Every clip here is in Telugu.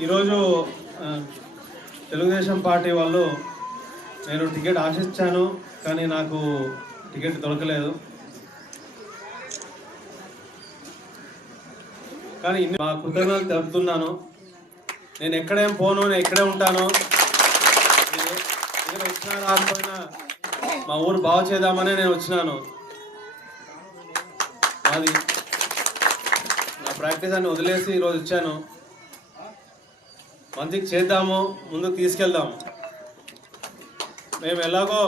ఈరోజు తెలుగుదేశం పార్టీ వాళ్ళు నేను టికెట్ ఆశించాను కానీ నాకు టికెట్ దొరకలేదు. కానీ ఇన్ని మా కృతజ్ఞతలు తెలుపుతున్నాను. నేను ఎక్కడేం పోను నేను ఎక్కడే ఉంటాను. నేను వచ్చినా రాకపోయినా మా ఊరు బాగు చేద్దామనే నేను వచ్చినాను. అది నా ప్రాక్టీస్ అన్ని వదిలేసి ఈరోజు వచ్చాను. మంచికి చేద్దాము ముందుకు తీసుకెళ్దాము. మేము ఎలాగో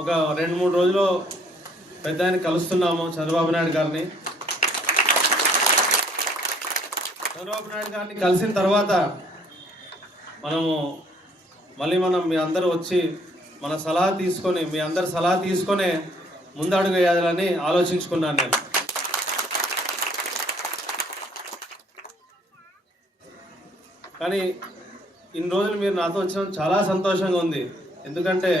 ఒక రెండు మూడు రోజులు పెద్ద ఆయన కలుస్తున్నాము చంద్రబాబు నాయుడు గారిని. చంద్రబాబు నాయుడు గారిని కలిసిన తర్వాత మనము మళ్ళీ మనం మీ అందరూ వచ్చి మన సలహా తీసుకొని మీ అందరి సలహా తీసుకొని ముందడుగు వేయాలని ఆలోచించుకున్నాను నేను. కానీ ఇన్ని రోజులు మీరు నాతో వచ్చిన చాలా సంతోషంగా ఉంది. ఎందుకంటే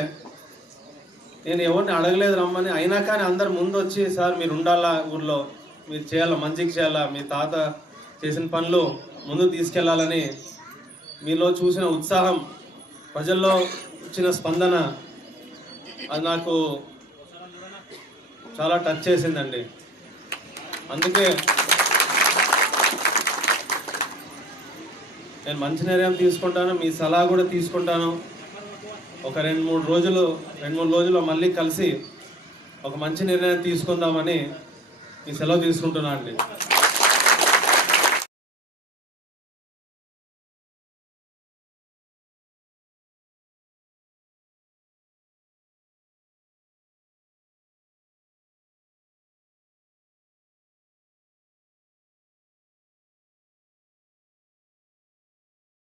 నేను ఎవరిని అడగలేదు రమ్మని. అయినా కానీ అందరు ముందు వచ్చి సార్ మీరు ఉండాలా ఊర్లో? మీరు చేయాలా? మంచికి చేయాలా? మీ తాత చేసిన పనులు ముందు తీసుకెళ్ళాలని మీలో చూసిన ఉత్సాహం ప్రజల్లో వచ్చిన స్పందన అది నాకు చాలా టచ్ చేసిందండి. అందుకే నేను మంచి నిర్ణయం తీసుకుంటాను మీ సలహా కూడా తీసుకుంటాను. ఒక రెండు మూడు రోజులు రెండు మూడు రోజులు మళ్ళీ కలిసి ఒక మంచి నిర్ణయం తీసుకుందామని మీ సెలవు తీసుకుంటున్నాను అండి.